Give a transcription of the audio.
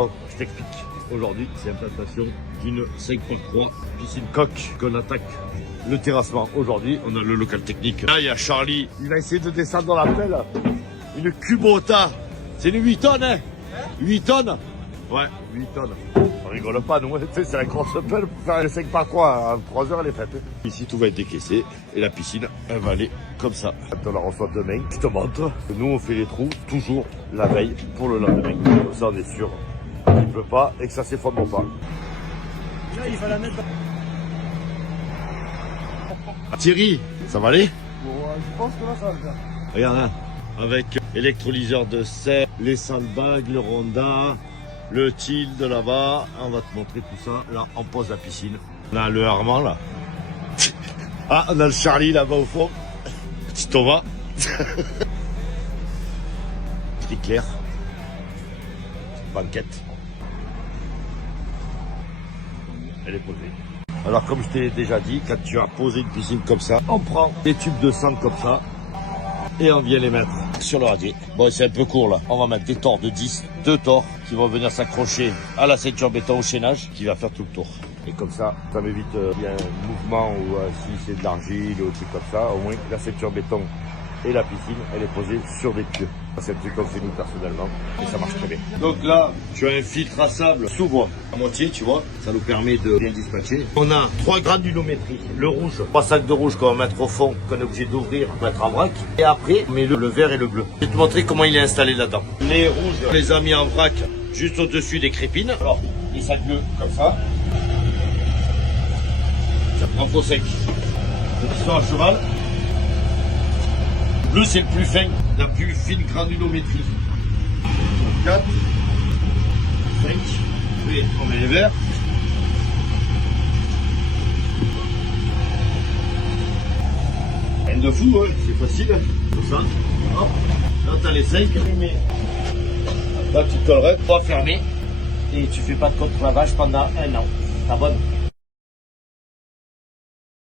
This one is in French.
Oh, je t'explique. Aujourd'hui, c'est l'implantation d'une 5x3 piscine coque qu'on attaque le terrassement. Aujourd'hui, on a le local technique. Là, il y a Charlie. Il a essayé de descendre dans la pelle. Une Kubota. C'est une 8 tonnes, hein? 8 tonnes? Ouais, 8 tonnes. On rigole pas, nous. C'est la grosse pelle pour faire les 5x3. En 3 heures, elle est faite. Ici, tout va être décaissé. Et la piscine, elle va aller comme ça. Quand on la reçoit demain, je te montre. Nous, on fait les trous toujours la veille pour le lendemain. Comme ça, on est sûr qu'il ne pleut pas et que ça s'effondre pas. Là, il va la mettre. Thierry, ça va aller? Bon, je pense que là, ça va le faire. Regarde, hein, avec électrolyseur de sel, les sandbags, le ronda, le til de là-bas. On va te montrer tout ça. Là, on pose la piscine. On a le Armand, là. Ah, on a le Charlie, là-bas, au fond. Petit Thomas. Petit Claire. Banquette. Elle est posée. Alors, comme je t'ai déjà dit, quand tu as posé une piscine comme ça, on prend des tubes de sang comme ça et on vient les mettre sur le radier. Bon, c'est un peu court là. On va mettre des tors de 10, 2 tors qui vont venir s'accrocher à la ceinture béton au chaînage qui va faire tout le tour. Et comme ça m'évite il y a un mouvement ou si c'est de l'argile ou un truc comme ça, au moins la ceinture béton et la piscine, elle est posée sur des pieux. C'est un truc qu'on fait nous personnellement et ça marche très bien. Donc là, tu as un filtre à sable sous bois à moitié, tu vois, ça nous permet de bien dispatcher. On a 3 granulométries, le rouge, 3 sacs de rouge qu'on va mettre au fond, qu'on est obligé d'ouvrir, mettre en vrac. Et après, on met le vert et le bleu. Je vais te montrer comment il est installé là-dedans. Les rouges, on les a mis en vrac juste au-dessus des crépines. Alors, les sacs bleus comme ça. Ça prend faux sec. Le piston à cheval. Bleu, c'est le plus fin, la plus fine granulométrie. 4, 5, oui, on met les verts. Rien de fou, hein, c'est facile. Comme ça, hop, là t'as les 5, mais là tu te collerais, pas fermé, et tu fais pas de contre-lavage pendant 1 an. T'abonnes.